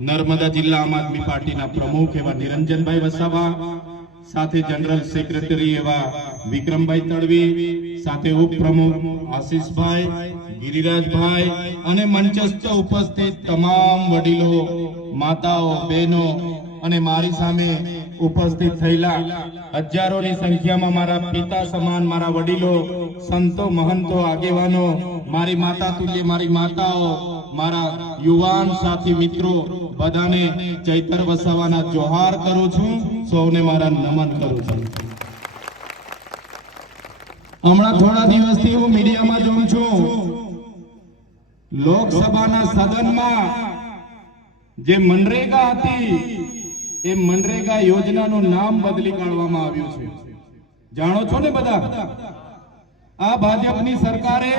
नर्मदा जिला आम आदमी पार्टी प्रमुख एवं निरंजन भाई वसावा, साथे जनरल सेक्रेटरी एवं विक्रम भाई तड़वी, साथे उपप्रमुख आशीष भाई, गिरिराज भाई अने मंचस्थ उपस्थित तमाम वडीलो, माताओं, बहनों अने मारी सामे उपस्थित थयेला हजारों की संख्या में मारा पिता समान मारा वडीलो, संतो, महंतो, आगेवानो, मारी माता तुल्य मारी माताओं, मारा युवान साथी मित्रों बधाने चैतर वसावाना जोहार करू छूं, सौने मारा नमन करू छूं। हमणा थोड़ा दिवसथी हूँ मीडिया में जोऊं छूं, लोकसभाना सदનમાં जे मनरेगा हती ए मनरेगा योजनाનું નામ બદલી કાઢવામાં આવ્યું છે। જાણો છો ને બધા, આ ભાજપની સરકારે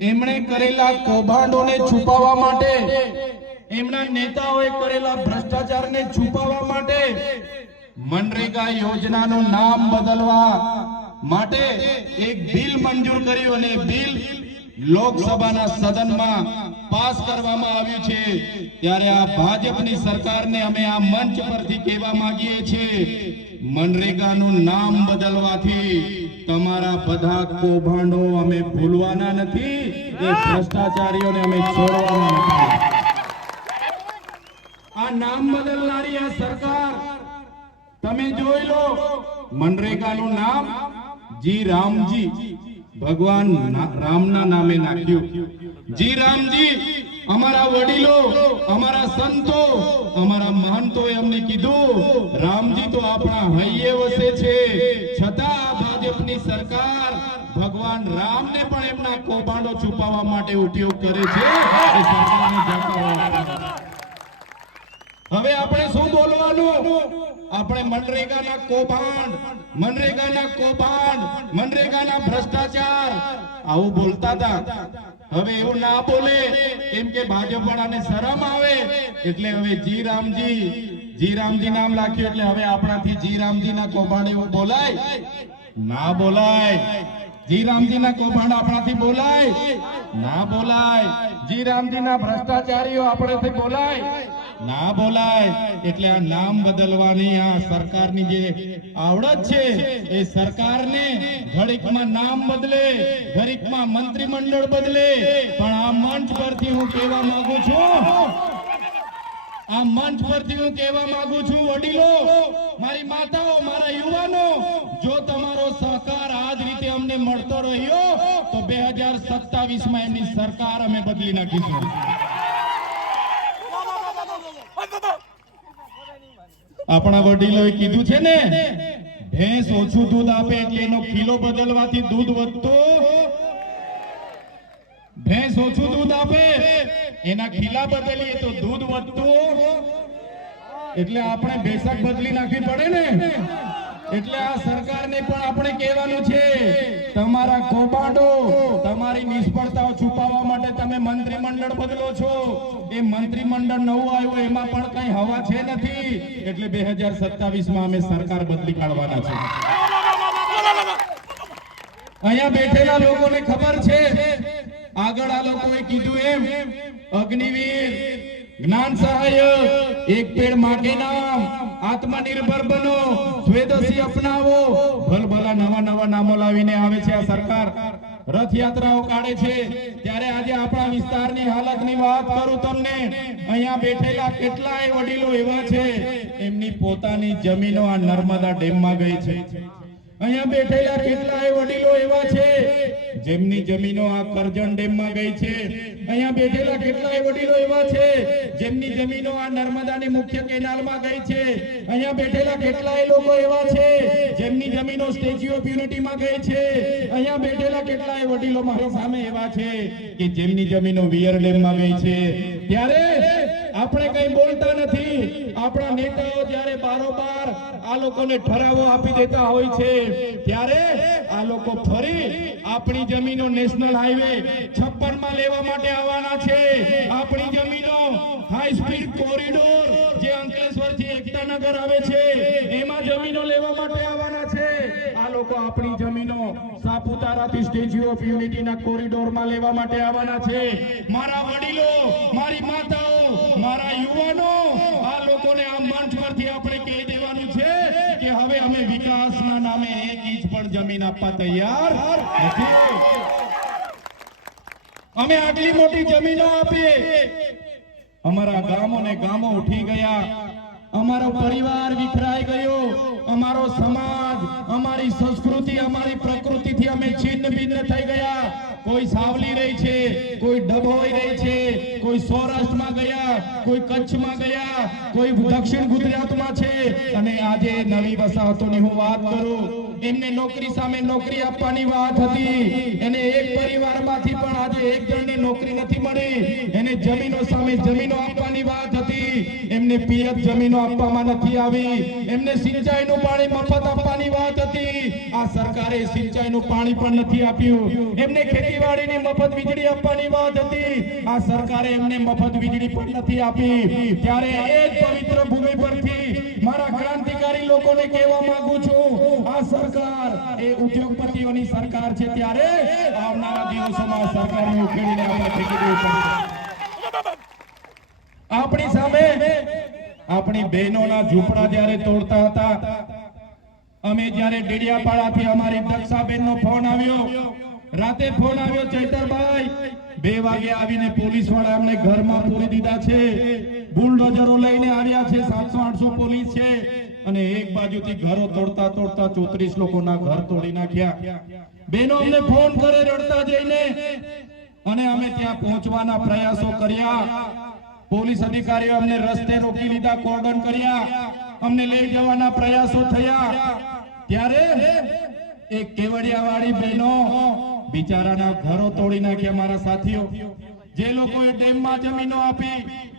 એમણે કરેલા કૌભાંડોને છુપાવવા માટે, એમના નેતાઓએ કરેલા ભ્રષ્ટાચારને છુપાવવા માટે મનરેગા યોજનાનું નામ બદલવા માટે એક બિલ મંજૂર કર્યું અને બિલ લોકસભાના સદનમાં પાસ કરવામાં આવ્યું છે। ત્યારે આ ભાજપની સરકારને અમે આ મંચ પરથી કહેવા માંગીએ છીએ, મનરેગાનું નામ બદલવાથી તમારા બધા કૌભાંડો અમે ભૂલવાના નથી, એ ભ્રષ્ટાચારીઓને અમે છોડવાના નથી। આ નામ બદલનારી આ સરકાર તમે જોઈ લો, મનરેગાનું નામ જી રામજી, भगवान रामना नामे नाख्यु। जी रामजी, अमारा वडीलो, अमारा संतो, अमारा महंतो एमने कीधु रामजी तो आपणा हૈયે वसे छे, छता भाजपनी सरकार भगवान राम ने पण एमना कौभांडो छुपावा माटे उपयोग करे छे। ए सरकारने जाता હવે આપણે શું બોલવાનું? આપણે મનરેગાના કૌભાંડ, મનરેગાના ભ્રષ્ટાચાર આવું બોલતા હતા। હવે એવું ના બોલે, કેમ કે ભાજપ વાળાને શરમ આવે એટલે હવે જી રામજી નામ રાખ્યું એટલે હવે આપણાથી જી રામજીના કૌભાંડ એવું બોલાય ના બોલાય? जी रामजी ना कौभांड आपणाथी बोलाय ना बोलाय? जी रामजी ना भ्रष्टाचारीओ आपणाथी बोलाय ना बोलाय? એટલે આ નામ બદલવાની આ સરકારની જે આવડત છે એ સરકારને ઘડીકમાં નામ બદલે, ઘડીકમાં મંત્રીમંડળ બદલે, પણ આ મંચ પરથી હું કહેવા માંગુ છું, आ मंच परथी हूँ कहेवा मांगू छू, वडीलो, मारी माताओं, मारा युवानो, जो तमारो सहकार आज रीते अमने मळतो रह्यो तो 2027 में एमनी सरकार अमे बदली नाखीशुं। आपणा वडीलोए कीधुं छे ने, भैंस ओछું दूध आपे એટલે એનો કિલો બદલવાથી दूध વધતું, ભેંસ ઓછું दूध આપે એના ખીલા બદલીએ તો दूध વધતું, એટલે આપણે બેશક બદલી નાખવી પડે ને। એટલે આ સરકારને પણ આપણે કહેવાનું છે, તમારા કૌભાંડો, તમારી નિષ્ફળતાઓ છુપાવવા માટે તમે મંત્રીમંડળ બદલો છો, એ મંત્રીમંડળ નવું આવ્યું એમાં પણ કઈ હવા છે નથી, એટલે 2027 માં અમે સરકાર બદલી કાઢવાના છે। અહીંયા બેઠેલા લોકોને ખબર છે, આગળ આ લોકોએ કીધું એમ अग्निवीर, ज्ञान सहायक, एक पेड़ मां के नाम, आत्मनिर्भर बनो, स्वदेशी अपनावो, भलभला नवा नवा नामो लावीने आवे छे आ सरकार। रथ यात्राओ काढे छे, त्यारे आजे आपणा विस्तारनी हालतनी वात करूं तमने। अहींया बेठेला કેટલાય વડીલો એવા છે એમની પોતાની જમીનો આ નર્મદા ડેમમાં ગઈ છે। અહીંયા બેઠેલા કેટલાય વડીલો એવા છે જેમની જમીનો આ કરજણ ડેમમાં ગઈ છે। અહીંયા બેઠેલા કેટલાય વડીલો એવા છે જેમની જમીનો આ નર્મદાની મુખ્ય કેનાલમાં ગઈ છે। અહીંયા બેઠેલા કેટલાય લોકો એવા છે જેમની જમીનો સ્ટેચ્યુ ઓફ યુનિટીમાં ગઈ છે। અહીંયા બેઠેલા કેટલાય વડીલો મારી સામે એવા છે કે જેમની જમીનો વિયર ડેમમાં ગઈ છે। ત્યારે આપણે કઈ બોલતા નથી, આપણા નેતાઓ જ્યારે બારોબાર આ લોકોને ઠરાવો આપી દેતા હોય છે, ત્યારે આ લોકો ફરી આપણી જમીનો નેશનલ હાઈવે 56 માં લેવા માટે આવવાના છે। આપણી જમીનો હાઈ સ્પીડ કોરિડોર જે અંકલેશ્વરથી એકતાનગર આવે છે એમાં જમીનો લેવા માટે આવવાના છે। આ લોકો આપણી જમીનો સાપુતારા અમદાવાદથી સ્ટેચ્યુ ઓફ યુનિટીના કોરિડોરમાં લેવા માટે આવવાના છે. મારા વડીલો, મારી માતાઓ, મારા યુવાનો, આ લોકોને આ મંચ પરથી આપણે કહી દેવાનું છે કે હવે અમે વિકાસના નામે એક ઇંચ પણ જમીન આપવા તૈયાર નથી. અમે આટલી મોટી જમીનો આપી, અમારા ગામો ને ગામો ઉઠી ગયા, અમારો પરિવાર વિખરાઈ ગયો, અમારો સમાજ, અમારી સંસ્કૃતિ, અમારી પ્રકૃતિથી અમે છિન્ન ભિન્ન થઈ ગયા. કોઈ સાવલી રહી છે, કોઈ ડભોઈ રહી છે, કોઈ સૌરાષ્ટ્રમાં ગયા, કોઈ કચ્છમાં ગયા, કોઈ દક્ષિણ ગુજરાતમાં છે. અને આજે નવી વસાહતોની હું વાત કરું, એમને નોકરી સામે નોકરી આપવાની વાત હતી, એને એક પરિવારમાંથી પણ આજે એક જણને નોકરી નથી મળી. એને જમીનો સામે જમીનો આપવાની વાત હતી, એમને પિયત જમીનો આપવામાં નથી આવી. એમને સિંચાઈનું પાણી મફત આપવાની વાત હતી, આ સરકારે સિંચાઈનું પાણી પણ નથી આપ્યું. એમને ખેતીવાડીની મફત વીજળી આપવાની વાત હતી, આ સરકારે એમને મફત વીજળી પણ નથી આપી. ત્યારે એ જ પવિત્ર ભૂમિ પરથી મારા ક્રાંતિકારી લોકોને કહેવા માંગુ છું, આ સરકાર એ ઉદ્યોગપતિઓની સરકાર છે. ત્યારે આવનારા દિવસોમાં સરકારને ઉખેડીને આપણે ફેંકી દેવું પડશે. આપણી સામે આપણી બહેનોના ઝૂંપડા જ્યારે તોડતા હતા, અમે જ્યારે ડેડિયાપાડાથી અમારી દક્ષાબેનનો ફોન આવ્યો, રાતે ફોન આવ્યો, ચૈતરભાઈ 2 વાગે આવીને પોલીસ વાળા અમને ઘરમાં પૂરી દીધા છે, બુલડોઝરો લઈને આવ્યા છે, 700-800 પોલીસ છે, અને એક બાજુથી ઘરો તોડતા તોડતા 34 લોકોના ઘર તોડી નાખ્યા. બહેનો અમને ફોન કરે રડતા જઈને, અને અમે ત્યાં પહોંચવાના પ્રયાસો કર્યા. પોલીસ અધિકારીઓ અમને રસ્તે રોકી લીધા, કોર્ડન કર્યા, અમને લઈ જવાના પ્રયાસો થયા. ત્યારે એક કેવડિયાવાળી બહેનો બિચારાના ઘરો તોડી નાખ્યા. મારા સાથીઓ, જે લોકોએ ડેમમાં જમીનો આપી,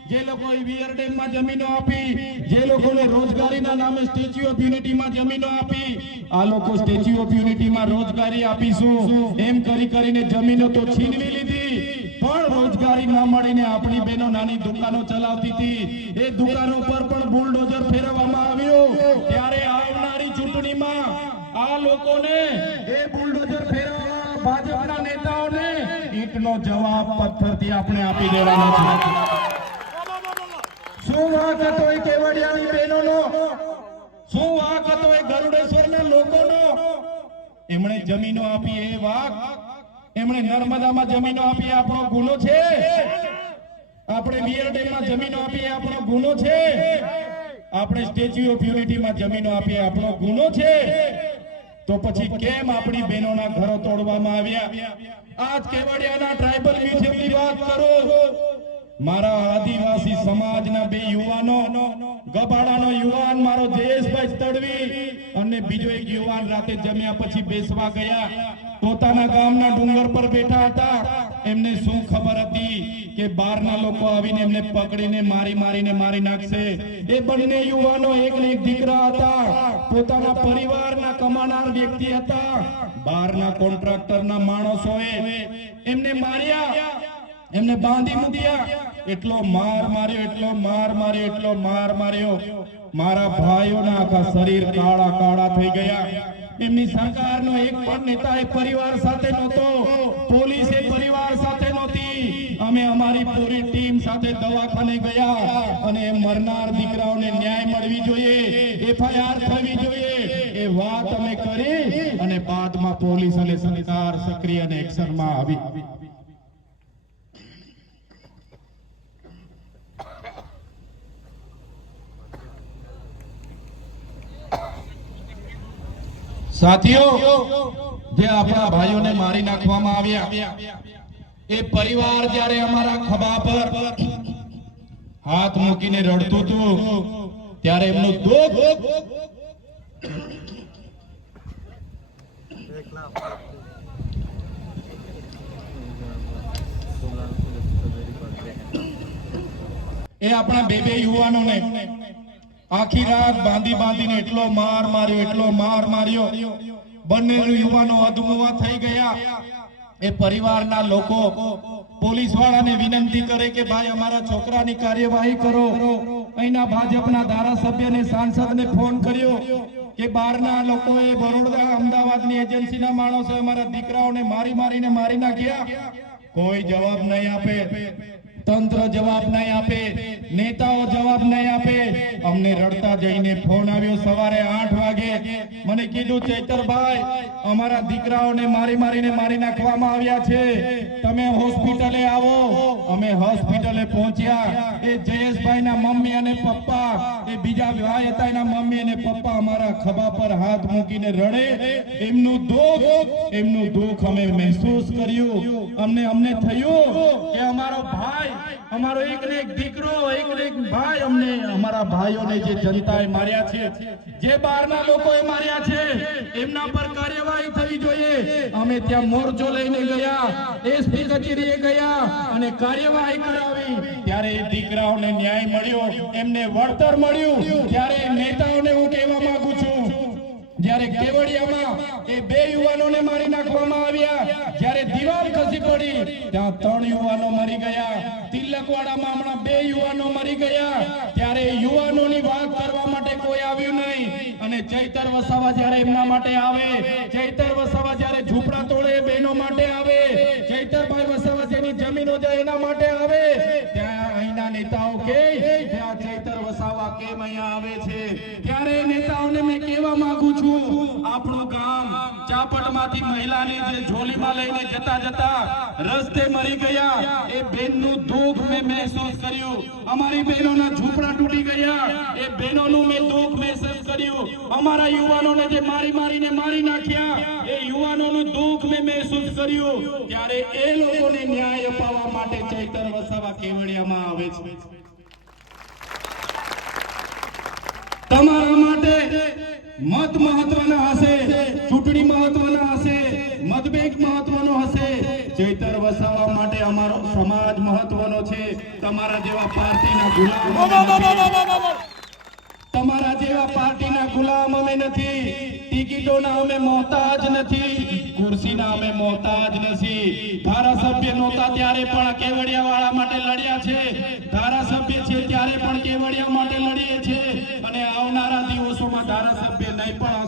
જે લોકોએ વિયર ડેમમાં જમીનો આપી, જે લોકોને રોજગારીના નામે સ્ટેચ્યુ ઓફ યુનિટીમાં જમીનો આપી, આ લોકો સ્ટેચ્યુ ઓફ યુનિટીમાં રોજગારી આપીશું એમ કરી કરીને જમીનો તો છીનવી લીધી, પણ રોજગારી ના મળીને આપણી બહેનો નાની દુકાનો ચલાવતી હતી, એ દુકાનો પર પણ બુલડોઝર ફેરવવામાં આવ્યો. ત્યારે આવનારી ચૂંટણીમાં આ લોકોને એ બુલડોઝર ફેરવવા ભાજપના નેતાઓને ઈંટનો જવાબ પથ્થરથી આપણે આપી દેવાનો છે. શું વાંક હતો એ કેવડિયાની બહેનોનો? શું વાંક હતો એ ગરુડેશ્વરના લોકોનો? એમણે જમીનો આપી એ વાંક, એમણે નર્મદામાં જમીનો આપી આપણો ગુનો છે, આપણે વિયર ડેમમાં જમીનો આપી આપણો ગુનો છે, આપણે સ્ટેચ્યુ ઓફ યુનિટીમાં જમીનો આપી આપણો ગુનો છે. તો પછી કેમ આપણી બહેનોના ઘરો તોડવામાં આવ્યા? આજ કેવડિયાના ટ્રાઇબલ મ્યુઝિયમની વાત કરો, મારા આદિવાસી સમાજના 2 યુવાનો, ગબાડાનો યુવાન મારો જયેશભાઈ તડવી અને બીજો એક યુવાન રાતે જમ્યા પછી બેસવા ગયા, પોતાના ગામના ડુંગર પર બેઠા હતા. એમને શું ખબર હતી કે બહારના લોકો આવીને એમને પકડીને મારી નાખશે? એ બંને યુવાનો એક ને એક દીકરા હતા, પોતાના પરિવારના કમાનાર વ્યક્તિ હતા. બહારના કોન્ટ્રાક્ટરના માણસોએ એમને માર્યા, એમને બાંધી મૂક્યા. એટલો માર માર્યો, મારા ભાઈઓના આખા શરીર કાળા કાળા થઈ ગયા. એમની સરકારનો એક પણ નેતા એ પરિવાર સાથે નહોતો, પોલીસ એ પરિવાર સાથે નહોતી. અમે અમારી પૂરી ટીમ સાથે દવાખાને ગયા અને મરનાર દીકરાઓને ન્યાય મળવી જોઈએ, FIR થવી જોઈએ એ વાત અમે કરી, અને બાદમાં પોલીસ અને સરકાર સક્રિય અને એક્શનમાં આવી. સાથીઓ, જે આપણા ભાઈઓને મારી નાખવામાં આવ્યા, એ પરિવાર જ્યારે અમારા ખભા પર હાથ મૂકીને રડતું હતું, ત્યારે એમનું દુઃખ એ આપણા 2 યુવાનોને આખી રાત બાંધીને એટલો માર માર્યો, બંને યુવાનો અધમુવા થઈ ગયા. એ પરિવારના લોકો પોલીસ વાળાને વિનંતી કરે કે ભાઈ અમારા છોકરાની કાર્યવાહી કરો. અહીંના ભાજપના ધારાસભ્યને સાંસદને ફોન કર્યો, કે બહારના લોકોએ બરોડા અમદાવાદની એજન્સીના માણસે અમારા દીકરાઓને મારીને મારી નાખ્યા? કોઈ જવાબ નહીં આપે, તંત્ર જવાબ નહીં આપે, નેતાઓ જવાબ નહીં આપે. અમને રડતા જઈને ફોન આવ્યો સવારે 8 વાગે. મને કીધું, ચૈતરભાઈ, અમારા દીકરાઓને મારીને મારી નાખવામાં આવ્યા છે, તમે હોસ્પિટલે આવો. અમે હોસ્પિટલે પહોંચ્યા. એ જયેશભાઈના મમ્મી અને પપ્પા, એ બીજા ભાઈ હતા, એના મમ્મી અને પપ્પા અમારા ખભા પર હાથ મૂકીને રડે. એમનું દુઃખ અમે મહેસૂસ કર્યું. અમને થયું કે અમારો ભાઈ, અમારો એક ને એક દીકરો, એક ને એક ભાઈ, અમને અમારા ભાઈઓને જે જનતાએ માર્યા છે, જે બહારના લોકોએ માર્યા છે, એમના પર કાર્યવાહી થવી જોઈએ. અમે ત્યાં મોરચો લઈને ગયા, એસપી કચેરીએ ગયા અને કાર્યવાહી કરાવી. ત્યારે એ દીકરાઓને ન્યાય મળ્યો, એમને વળતર મળ્યું. ત્યારે નેતાઓને હું કહેવા માંગુ છું, જ્યારે કેવડિયામાં એ 2 યુવાનોને મારી નાખવામાં આવ્યા, જ્યારે દિવાલ ખસી પડી ત્યાં 3 યુવાનો મરી ગયા, તિલકવાડામાં હમણાં 2 યુવાનો મરી ગયા, ત્યારે યુવાનોની વાત કરવા માટે કોઈ આવ્યું નહીં. અને ચૈતર વસાવા જ્યારે એમના માટે આવે, ચૈતર વસાવા જ્યારે ઝૂંપડા તોડે બહેનો માટે આવે, ચૈતરભાઈ વસાવા જેની જમીનો જાય એના માટે આવે, ત્યાં અહીંના નેતાઓ કે ત્યાં ચૈતર વસાવા કેમ અહીંયા આવે છે? ત્યારે નેતાઓને મેં કહેવા માંગુ છું, આપણું ગામ ચાપટમાંથી મહિલાને જે ઝોલીમાં લઈને જતા રસ્તે મરી ગયા, એ બેનનું દુઃખ મેં મહેસૂસ કર્યું. અમારી બહેનોના ઝૂંપડા તૂટી ગયા, એ બહેનોનું મેં દુઃખ મહેસૂસ કર્યું. અમારા યુવાનોને જે મારીને મારી નાખ્યા, એ યુવાનોનું દુઃખ મેં મહેસૂસ કર્યું. ત્યારે એ લોકોને ન્યાય અપાવવા માટે ચૈતર વસાવા કેવડિયામાં આવે છે. તમારા માટે મત મહત્વના હશે, ચૂંટણી મહત્વના હશે, મતબેંક મહત્વનો હશે. ચૈતર વસાવા માટે અમારો સમાજ મહત્વનો છે. તમારા જેવા પાર્ટીના ગુલામ અમે નથી. ટિકિટોના અમે મોહતાજ નથી, ખુરશીના અમે મોહતાજ નથી. ધારાસભ્ય નહોતા ત્યારે પણ કેવડિયાવાળા માટે લડ્યા છે, ધારાસભ્ય છે ત્યારે પણ કેવડિયા માટે લડીએ છીએ અને આવનારા